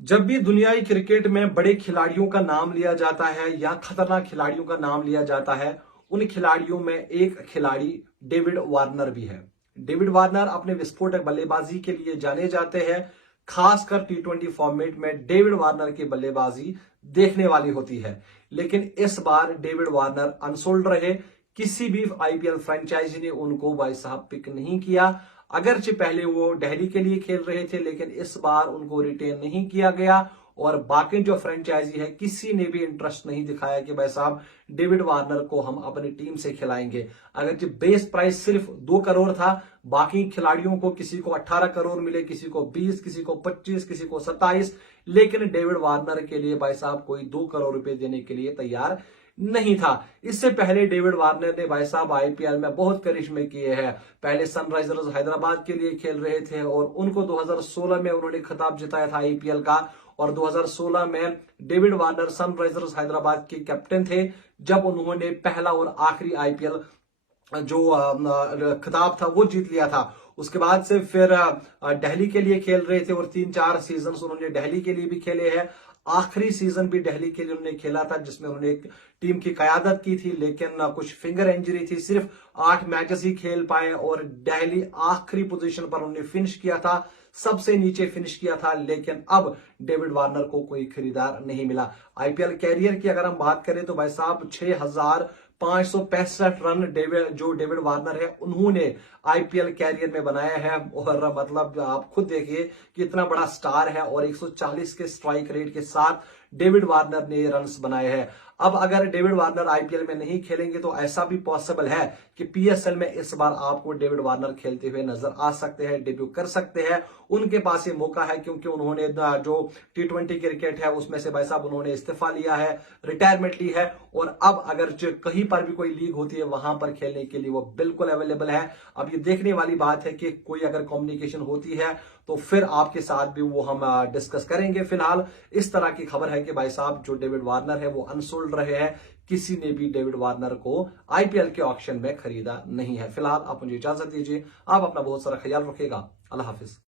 जब भी दुनियाई क्रिकेट में बड़े खिलाड़ियों का नाम लिया जाता है या खतरनाक खिलाड़ियों का नाम लिया जाता है, उन खिलाड़ियों में एक खिलाड़ी डेविड वार्नर भी है। डेविड वार्नर अपने विस्फोटक बल्लेबाजी के लिए जाने जाते हैं। खासकर टी20 फॉर्मेट में डेविड वार्नर की बल्लेबाजी देखने वाली होती है। लेकिन इस बार डेविड वार्नर अनसोल्ड रहे। किसी भी आईपीएल फ्रेंचाइजी ने उनको भाई साहब पिक नहीं किया। अगरचे पहले वो दिल्ली के लिए खेल रहे थे, लेकिन इस बार उनको रिटेन नहीं किया गया और बाकी जो फ्रेंचाइजी है किसी ने भी इंटरेस्ट नहीं दिखाया कि भाई साहब डेविड वार्नर को हम अपनी टीम से खिलाएंगे। अगरचे बेस प्राइस सिर्फ 2 करोड़ था, बाकी खिलाड़ियों को किसी को 18 करोड़ मिले, किसी को 20, किसी को 25, किसी को 27, लेकिन डेविड वार्नर के लिए भाई साहब कोई 2 करोड़ रुपए देने के लिए तैयार नहीं था। इससे पहले डेविड वार्नर ने भाई साहब आईपीएल में बहुत करिश्मे किए हैं। पहले सनराइजर्स हैदराबाद के लिए खेल रहे थे और उनको 2016 में उन्होंने खिताब जिताया था आईपीएल का। और 2016 में डेविड वार्नर सनराइजर्स हैदराबाद के कैप्टन थे जब उन्होंने पहला और आखिरी आईपीएल जो खिताब था वो जीत लिया था। उसके बाद से फिर दिल्ली के लिए खेल रहे थे और 3-4 सीजन उन्होंने दिल्ली के लिए भी खेले हैं। आखिरी सीजन भी दिल्ली के लिए उन्होंने खेला था जिसमें उन्होंने एक टीम की कयादत की थी, लेकिन कुछ फिंगर इंजरी थी। सिर्फ 8 मैचेस ही खेल पाए और दिल्ली आखिरी पोजीशन पर उन्होंने फिनिश किया था, सबसे नीचे फिनिश किया था। लेकिन अब डेविड वार्नर को कोई खरीदार नहीं मिला। आईपीएल कैरियर की अगर हम बात करें तो भाई साहब 6565 रन डेविड वार्नर है उन्होंने आईपीएल कैरियर में बनाया है। और मतलब आप खुद देखिए कि इतना बड़ा स्टार है और 140 के स्ट्राइक रेट के साथ डेविड वार्नर ने रन्स बनाए हैं। अब अगर डेविड वार्नर आईपीएल में नहीं खेलेंगे तो ऐसा भी पॉसिबल है कि पीएसएल में इस बार आपको डेविड वार्नर खेलते हुए नजर आ सकते हैं, डेब्यू कर सकते हैं। उनके पास ये मौका है क्योंकि उन्होंने जो टी20 क्रिकेट है उसमें से भाई साहब उन्होंने इस्तीफा लिया है, रिटायरमेंट ली है और अब अगर कहीं पर भी कोई लीग होती है वहां पर खेलने के लिए वो बिल्कुल अवेलेबल है। अब ये देखने वाली बात है कि कोई अगर कम्युनिकेशन होती है तो फिर आपके साथ भी वो हम डिस्कस करेंगे। फिलहाल इस तरह की खबर है कि भाई साहब जो डेविड वार्नर है वो अनसोल्ड रहे हैं, किसी ने भी डेविड वार्नर को आईपीएल के ऑक्शन में खरीदा नहीं है। फिलहाल आप मुझे इजाजत दीजिए, आप अपना बहुत सारा ख्याल रखिएगा। अल्लाह हाफिज।